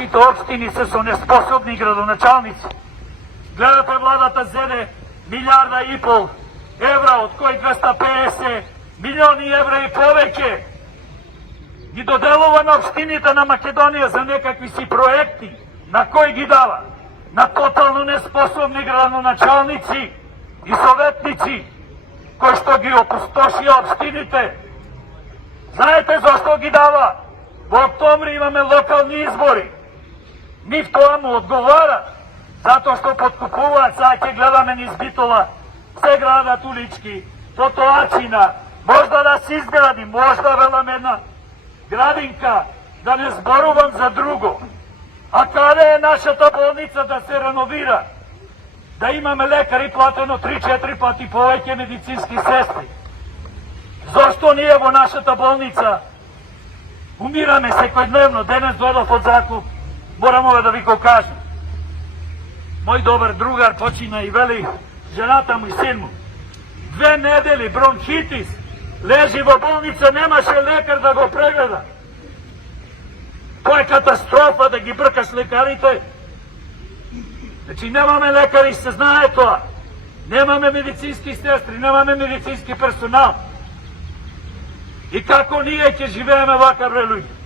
нашите општини се со неспособни градоначалници. Гледате, владата зеде 1,5 милиарда евра, од кои 250 милиони евра и повеќе ги доделува на општините на Македонија за некакви си проекти. На кој ги дава? На тотално неспособни градоначалници и советници, кои што ги опустошија општините. Знаете зашто ги дава? Во октомври имаме локални избори. Нив тоа му одговара, затоа што подкупуваат. Сега ќе гледаме низ Битола, се градат улички, тротоарчина, можда да се изгради, можда велам една градинка, да не зборувам за друго. А каде е нашата болница да се реновира? Да имаме лекари платено 3-4 пати повеќе, медицински сестри. Зошто ние во нашата болница умираме секојдневно? Денес дојдов од закуп, морам ова да ви го кажам. Мој добар другар почина и вели, жената му и син му, 2 недели бронхитис, лежи во болница, немаше лекар да го прегледа. Тоа е катастрофа да ги бркаш лекарите. Значи немаме лекари, се знае тоа. Немаме медицински сестри, немаме медицински персонал. И како ние ќе живееме вака, бре луѓе?